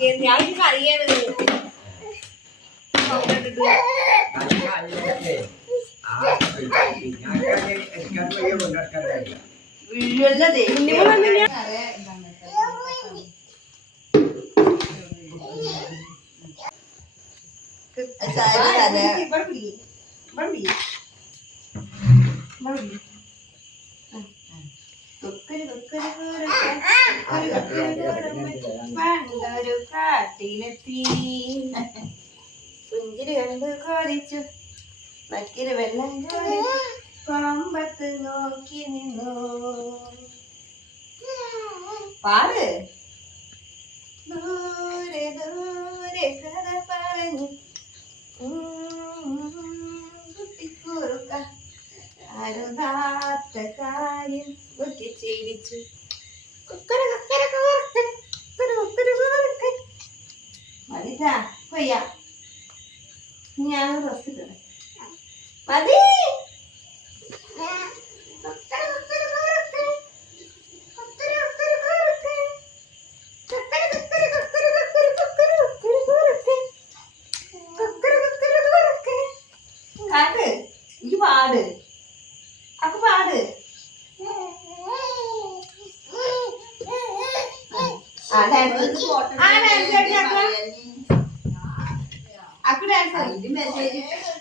ഞാൻ അറിയണത് പണ്ടൊരു കാട്ടിലെത്തി പുഞ്ചിരി കണ്ട് കോരിച്ചു നക്കില് വെള്ളം കൊമ്പത്ത് നോക്കി നിന്നു പാട് ദൂരെ ദൂരെ കഥ പറഞ്ഞു കുട്ടിക്കൂറുക്ക അരുതാത്ത കാര്യം കുത്തി ചിരിച്ചു കുക്കര കുക്കര കോർത്ത് കുക്കര കോർത്ത് മതിട്ടാ കൊയ്യ ഞാൻ റസ്റ്റ് തരാം മതി കാട്ട് ഈ പാട് അപ്പൊ പാട് ഡാൻസ് ഡാൻസ്